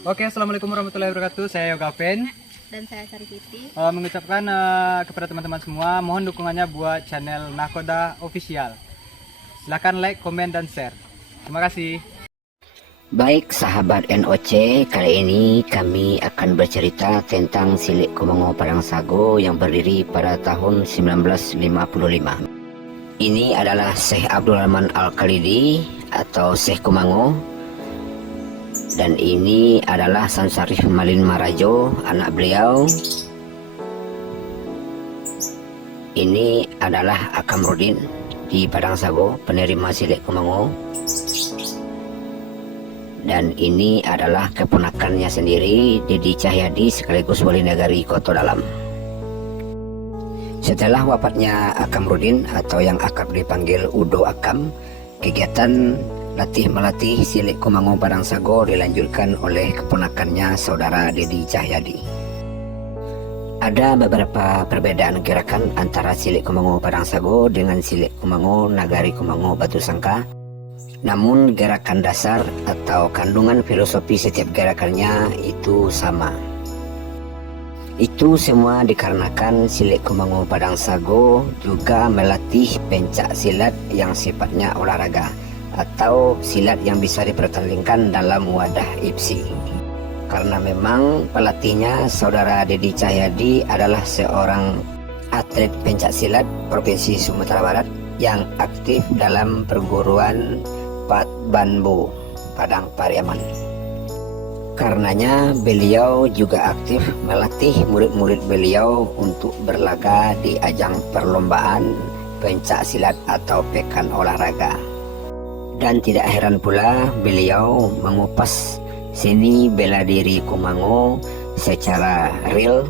Oke, assalamualaikum warahmatullahi wabarakatuh. Saya Yoga Pen. Dan saya Sari Siti. Mengucapkan kepada teman-teman semua, mohon dukungannya buat channel Nakoda Official. Silahkan like, komen, dan share. Terima kasih. Baik sahabat NOC, kali ini kami akan bercerita tentang Silik Kumango Padang Sago yang berdiri pada tahun 1955. Ini adalah Syekh Abdul Rahman Al-Khalidi atau Syekh Kumango. Dan ini adalah San Syarif Malin Marajo, anak beliau. Ini adalah Akam Rudin di Padang Sago, penerima Silik Kumango. Dan ini adalah keponakannya sendiri, Dedi Cahyadi sekaligus wali negari Koto Dalam. Setelah wafatnya Akam Rudin atau yang akrab dipanggil Udo Akam, kegiatan latih-melatih Silik Kumango Padang Sago dilanjutkan oleh keponakannya saudara Dedi Cahyadi. Ada beberapa perbedaan gerakan antara Silik Kumango Padang Sago dengan Silik Kumango Nagari Kumango Batu Sangka. Namun gerakan dasar atau kandungan filosofi setiap gerakannya itu sama. Itu semua dikarenakan Silik Kumango Padang Sago juga melatih pencak silat yang sifatnya olahraga atau silat yang bisa dipertandingkan dalam wadah IPSI. Karena memang pelatihnya saudara Dedi Cahyadi adalah seorang atlet pencak silat Provinsi Sumatera Barat yang aktif dalam perguruan Pat Banbo Padang Pariaman. Karenanya beliau juga aktif melatih murid-murid beliau untuk berlaga di ajang perlombaan pencak silat atau pekan olahraga. Dan tidak heran pula beliau mengupas seni bela diri Kumango secara real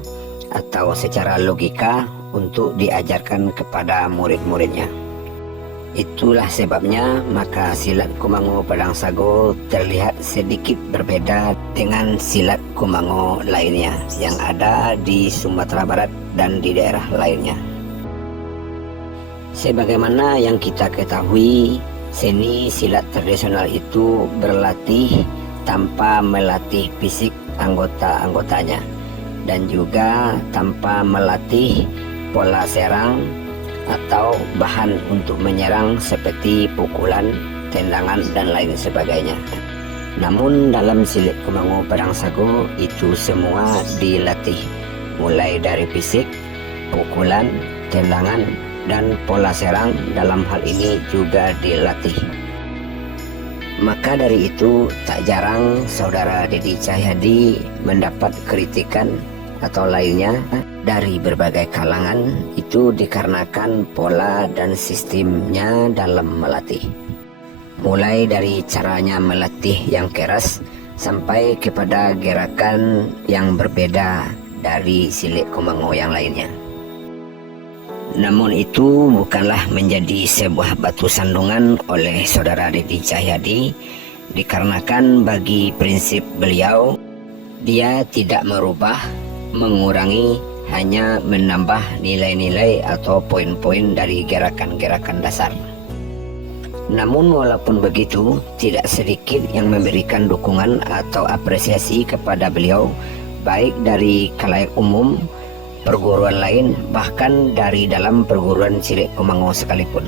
atau secara logika untuk diajarkan kepada murid-muridnya. Itulah sebabnya maka silat Kumango Padang Sago terlihat sedikit berbeda dengan silat Kumango lainnya yang ada di Sumatera Barat dan di daerah lainnya. Sebagaimana yang kita ketahui, seni silat tradisional itu berlatih tanpa melatih fisik anggota-anggotanya dan juga tanpa melatih pola serang atau bahan untuk menyerang seperti pukulan, tendangan, dan lain sebagainya. Namun dalam Silik Kumango Padang Sago itu semua dilatih, mulai dari fisik, pukulan, tendangan, dan pola serang dalam hal ini juga dilatih. Maka dari itu tak jarang saudara Dedi Cahyadi mendapat kritikan atau lainnya dari berbagai kalangan, itu dikarenakan pola dan sistemnya dalam melatih. Mulai dari caranya melatih yang keras sampai kepada gerakan yang berbeda dari Silik Kumango yang lainnya. Namun itu bukanlah menjadi sebuah batu sandungan oleh saudara Dedi Cahyadi, dikarenakan bagi prinsip beliau, dia tidak merubah, mengurangi, hanya menambah nilai-nilai atau poin-poin dari gerakan-gerakan dasar. Namun walaupun begitu, tidak sedikit yang memberikan dukungan atau apresiasi kepada beliau, baik dari khalayak umum, perguruan lain, bahkan dari dalam perguruan Silik Kumango sekalipun.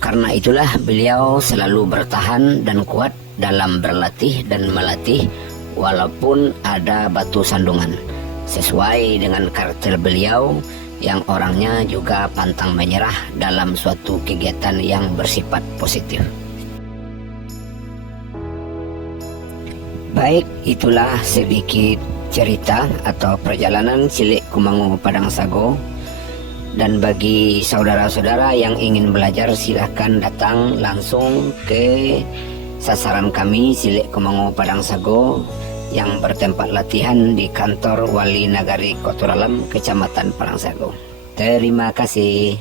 Karena itulah beliau selalu bertahan dan kuat dalam berlatih dan melatih walaupun ada batu sandungan, sesuai dengan karakter beliau yang orangnya juga pantang menyerah dalam suatu kegiatan yang bersifat positif. Baik, itulah sedikit cerita atau perjalanan Silik Kumango Padang Sago. Dan bagi saudara-saudara yang ingin belajar, silahkan datang langsung ke sasaran kami Silik Kumango Padang Sago yang bertempat latihan di kantor Wali Nagari Koto Dalam, Kecamatan Padang Sago. Terima kasih.